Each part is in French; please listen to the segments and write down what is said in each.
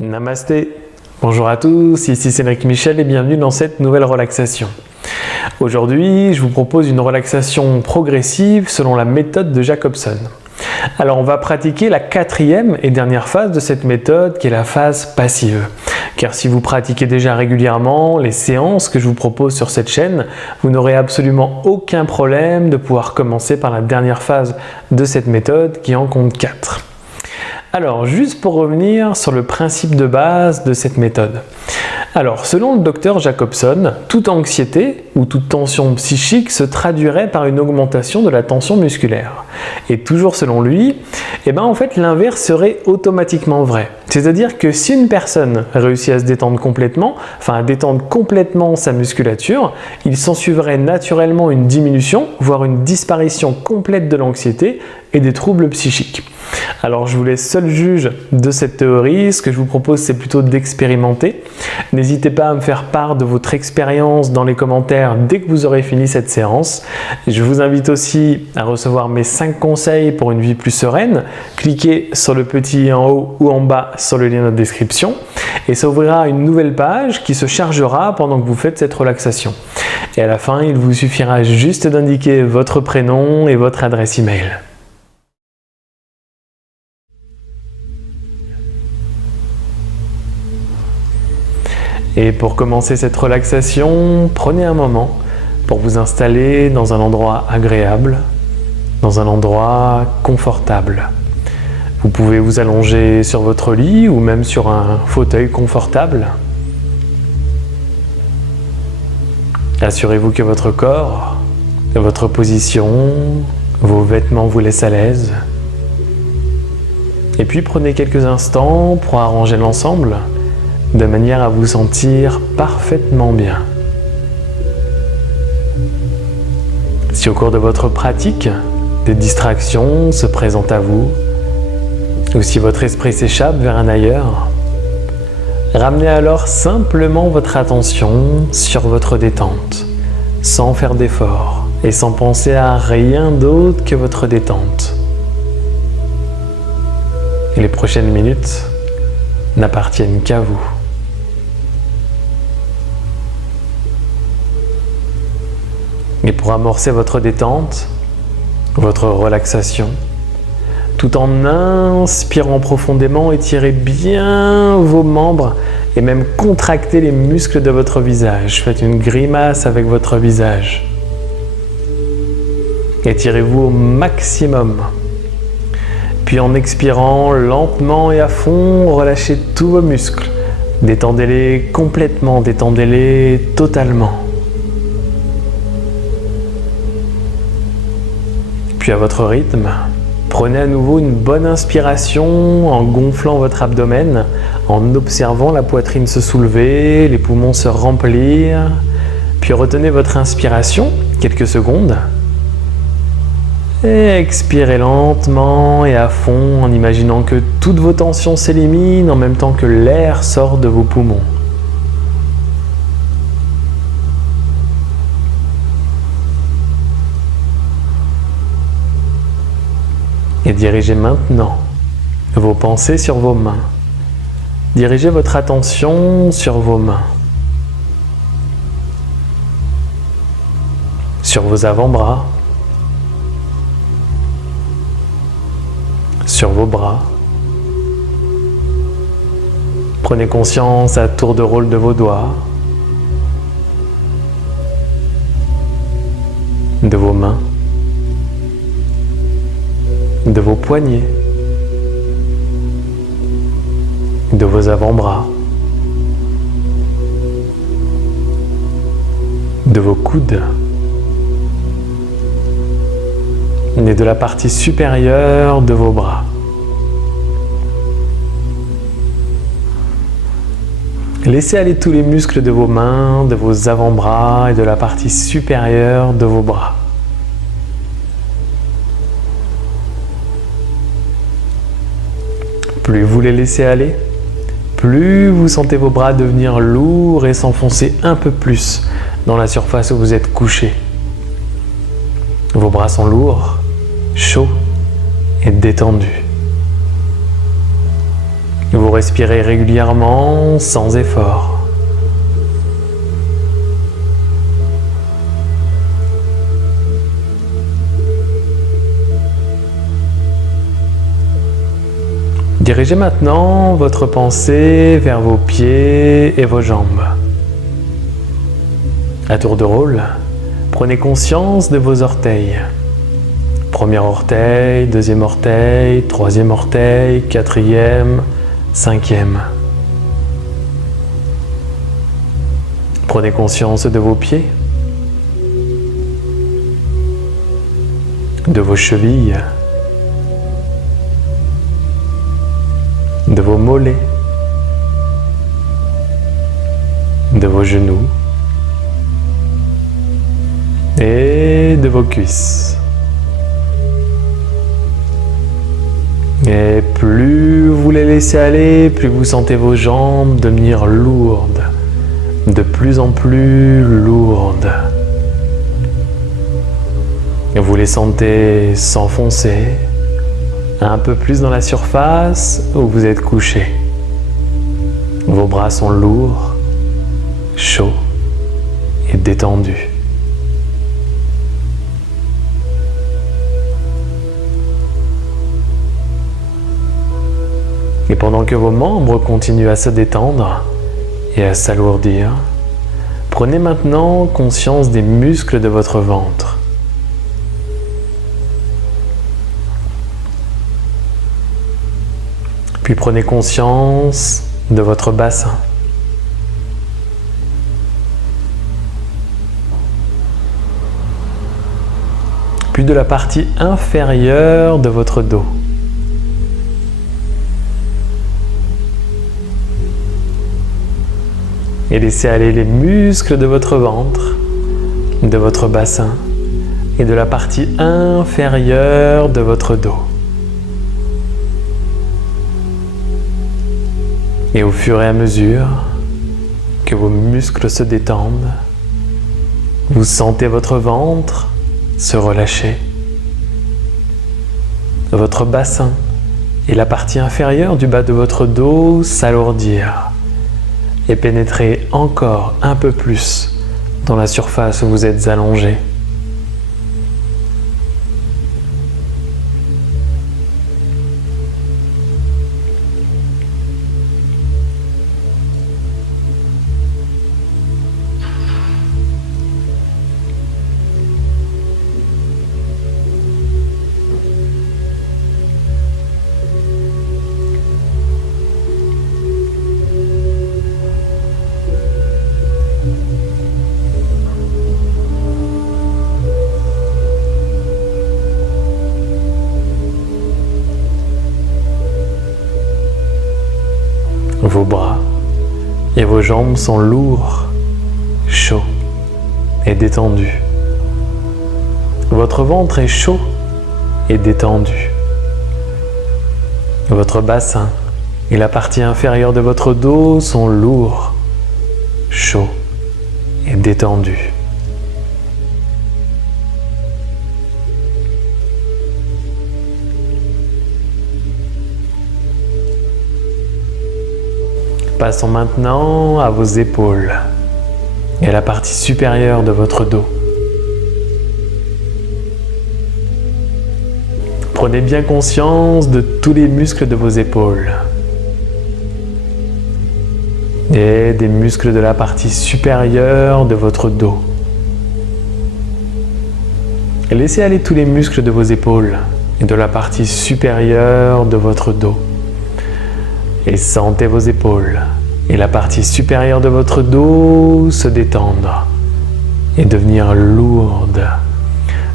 Namasté. Bonjour à tous, ici Cédric Michel et bienvenue dans cette nouvelle relaxation. Aujourd'hui, je vous propose une relaxation progressive selon la méthode de Jacobson. Alors, on va pratiquer la quatrième et dernière phase de cette méthode qui est la phase passive. Car si vous pratiquez déjà régulièrement les séances que je vous propose sur cette chaîne, vous n'aurez absolument aucun problème de pouvoir commencer par la dernière phase de cette méthode qui en compte 4. Alors, juste pour revenir sur le principe de base de cette méthode. Alors, selon le docteur Jacobson, toute anxiété ou toute tension psychique se traduirait par une augmentation de la tension musculaire. Et toujours selon lui, en fait, l'inverse serait automatiquement vrai. C'est-à-dire que si une personne réussit à se détendre complètement, à détendre complètement sa musculature, il s'ensuivrait naturellement une diminution, voire une disparition complète de l'anxiété et des troubles psychiques. Alors, je vous laisse seul juge de cette théorie. Ce que je vous propose, c'est plutôt d'expérimenter. N'hésitez pas à me faire part de votre expérience dans les commentaires dès que vous aurez fini cette séance. Je vous invite aussi à recevoir mes 5 conseils pour une vie plus sereine. Cliquez sur le petit i en haut ou en bas sur le lien de description et ça ouvrira une nouvelle page qui se chargera pendant que vous faites cette relaxation. Et à la fin, il vous suffira juste d'indiquer votre prénom et votre adresse email. Et pour commencer cette relaxation, prenez un moment pour vous installer dans un endroit agréable, dans un endroit confortable. Vous pouvez vous allonger sur votre lit ou même sur un fauteuil confortable. Assurez-vous que votre corps, votre position, vos vêtements vous laissent à l'aise. Et puis prenez quelques instants pour arranger l'ensemble de manière à vous sentir parfaitement bien. Si au cours de votre pratique, des distractions se présentent à vous, ou si votre esprit s'échappe vers un ailleurs, ramenez alors simplement votre attention sur votre détente, sans faire d'effort et sans penser à rien d'autre que votre détente. Et les prochaines minutes n'appartiennent qu'à vous. Et pour amorcer votre détente, votre relaxation, tout en inspirant profondément, étirez bien vos membres et même contractez les muscles de votre visage. Faites une grimace avec votre visage. Étirez-vous au maximum. Puis en expirant lentement et à fond, relâchez tous vos muscles. Détendez-les complètement, détendez-les totalement. Puis à votre rythme, prenez à nouveau une bonne inspiration en gonflant votre abdomen, en observant la poitrine se soulever, les poumons se remplir. Puis retenez votre inspiration quelques secondes. Et expirez lentement et à fond en imaginant que toutes vos tensions s'éliminent en même temps que l'air sort de vos poumons. Et dirigez maintenant vos pensées sur vos mains. Dirigez votre attention sur vos mains, sur vos avant-bras, sur vos bras. Prenez conscience à tour de rôle de vos doigts, de vos mains, de vos poignets, de vos avant-bras, de vos coudes et de la partie supérieure de vos bras. Laissez aller tous les muscles de vos mains, de vos avant-bras et de la partie supérieure de vos bras. Plus vous les laissez aller, plus vous sentez vos bras devenir lourds et s'enfoncer un peu plus dans la surface où vous êtes couché. Vos bras sont lourds, chauds et détendus. Vous respirez régulièrement sans effort. Dirigez maintenant votre pensée vers vos pieds et vos jambes. À tour de rôle, prenez conscience de vos orteils. Premier orteil, deuxième orteil, troisième orteil, quatrième, cinquième. Prenez conscience de vos pieds, de vos chevilles, de vos mollets, de vos genoux et de vos cuisses. Et plus vous les laissez aller, plus vous sentez vos jambes devenir lourdes, de plus en plus lourdes. Et vous les sentez s'enfoncer un peu plus dans la surface où vous êtes couché. Vos bras sont lourds, chauds et détendus. Et pendant que vos membres continuent à se détendre et à s'alourdir, prenez maintenant conscience des muscles de votre ventre. Puis prenez conscience de votre bassin. Puis de la partie inférieure de votre dos. Et laissez aller les muscles de votre ventre, de votre bassin et de la partie inférieure de votre dos. Et au fur et à mesure que vos muscles se détendent, vous sentez votre ventre se relâcher, votre bassin et la partie inférieure du bas de votre dos s'alourdir et pénétrer encore un peu plus dans la surface où vous êtes allongé. Vos bras et vos jambes sont lourds, chauds et détendus. Votre ventre est chaud et détendu. Votre bassin et la partie inférieure de votre dos sont lourds, chauds et détendus. Passons maintenant à vos épaules et à la partie supérieure de votre dos. Prenez bien conscience de tous les muscles de vos épaules et des muscles de la partie supérieure de votre dos. Et laissez aller tous les muscles de vos épaules et de la partie supérieure de votre dos. Et sentez vos épaules et la partie supérieure de votre dos se détendre et devenir lourdes.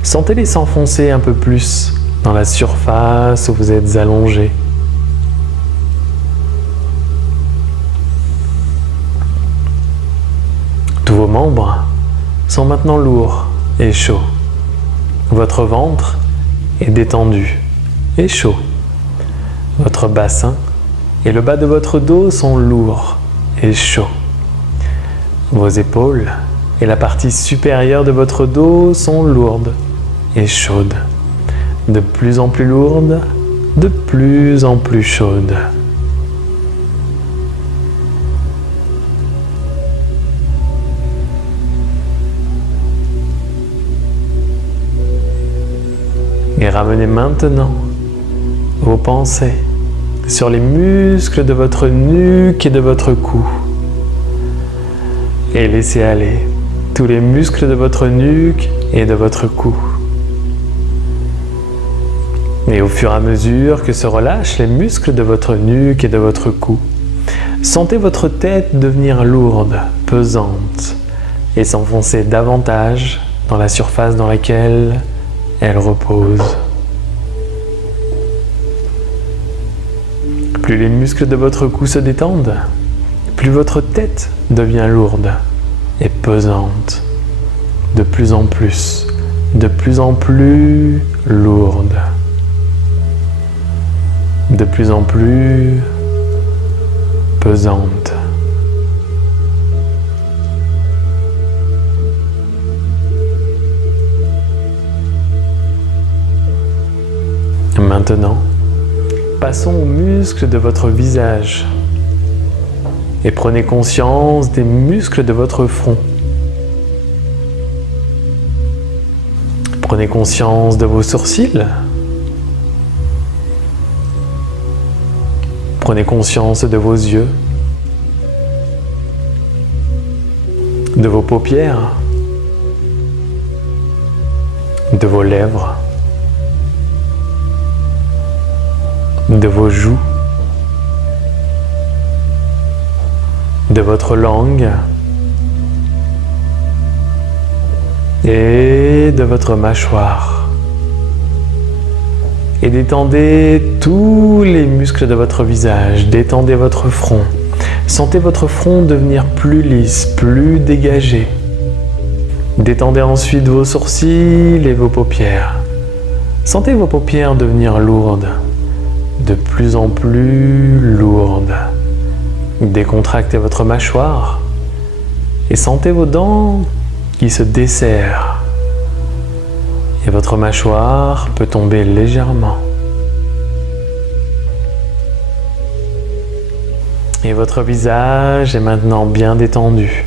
Sentez-les s'enfoncer un peu plus dans la surface où vous êtes allongé. Tous vos membres sont maintenant lourds et chauds. Votre ventre est détendu et chaud. Votre bassin et le bas de votre dos sont lourds et chauds. Vos épaules et la partie supérieure de votre dos sont lourdes et chaudes. De plus en plus lourdes, de plus en plus chaudes. ramenez maintenant vos pensées sur les muscles de votre nuque et de votre cou. Et laissez aller tous les muscles de votre nuque et de votre cou. Et au fur et à mesure que se relâchent les muscles de votre nuque et de votre cou, sentez votre tête devenir lourde, pesante et s'enfoncer davantage dans la surface dans laquelle elle repose. Plus les muscles de votre cou se détendent, plus votre tête devient lourde et pesante, de plus en plus lourde, de plus en plus pesante. Maintenant, passons aux muscles de votre visage et prenez conscience des muscles de votre front. Prenez conscience de vos sourcils. Prenez conscience de vos yeux, de vos paupières, de vos lèvres, de vos joues, de votre langue et de votre mâchoire. Et détendez tous les muscles de votre visage, détendez votre front. Sentez votre front devenir plus lisse, plus dégagé. Détendez ensuite vos sourcils et vos paupières. Sentez vos paupières devenir lourdes, de plus en plus lourdes. Décontractez votre mâchoire et sentez vos dents qui se desserrent. Et votre mâchoire peut tomber légèrement. Et votre visage est maintenant bien détendu.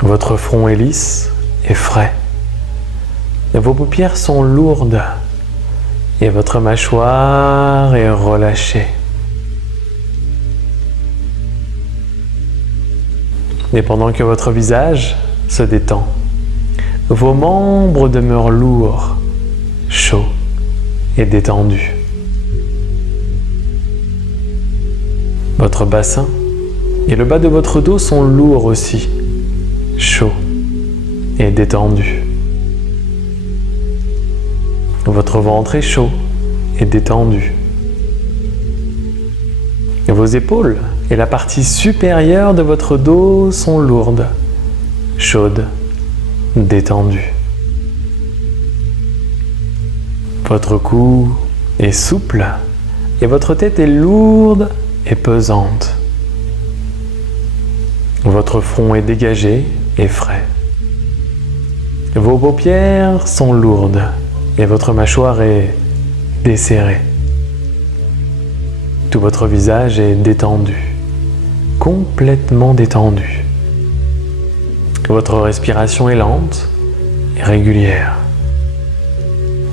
Votre front est lisse et frais. Et vos paupières sont lourdes. Et votre mâchoire est relâchée. Et pendant que votre visage se détend, vos membres demeurent lourds, chauds et détendus. Votre bassin et le bas de votre dos sont lourds aussi, chauds et détendus. Votre ventre est chaud et détendu. Vos épaules et la partie supérieure de votre dos sont lourdes, chaudes, détendues. Votre cou est souple et votre tête est lourde et pesante. Votre front est dégagé et frais. Vos paupières sont lourdes et votre mâchoire est desserrée. Tout votre visage est détendu, complètement détendu. Votre respiration est lente et régulière.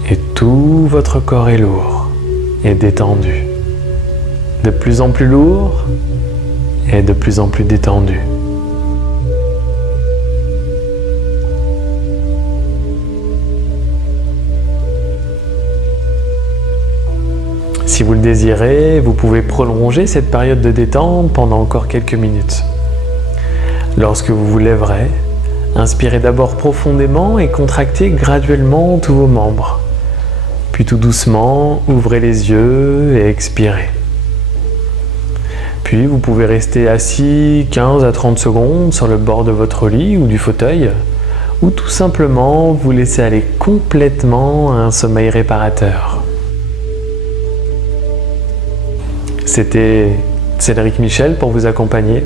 Et tout votre corps est lourd et détendu. De plus en plus lourd et de plus en plus détendu. Si vous le désirez, vous pouvez prolonger cette période de détente pendant encore quelques minutes. Lorsque vous vous lèverez, inspirez d'abord profondément et contractez graduellement tous vos membres. Puis tout doucement, ouvrez les yeux et expirez. Puis vous pouvez rester assis 15 à 30 secondes sur le bord de votre lit ou du fauteuil, ou tout simplement vous laisser aller complètement à un sommeil réparateur. C'était Cédric Michel pour vous accompagner.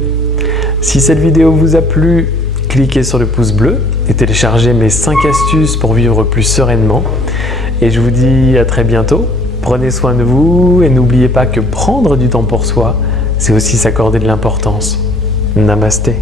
Si cette vidéo vous a plu, cliquez sur le pouce bleu et téléchargez mes 5 astuces pour vivre plus sereinement. Et je vous dis à très bientôt. Prenez soin de vous et n'oubliez pas que prendre du temps pour soi, c'est aussi s'accorder de l'importance. Namasté.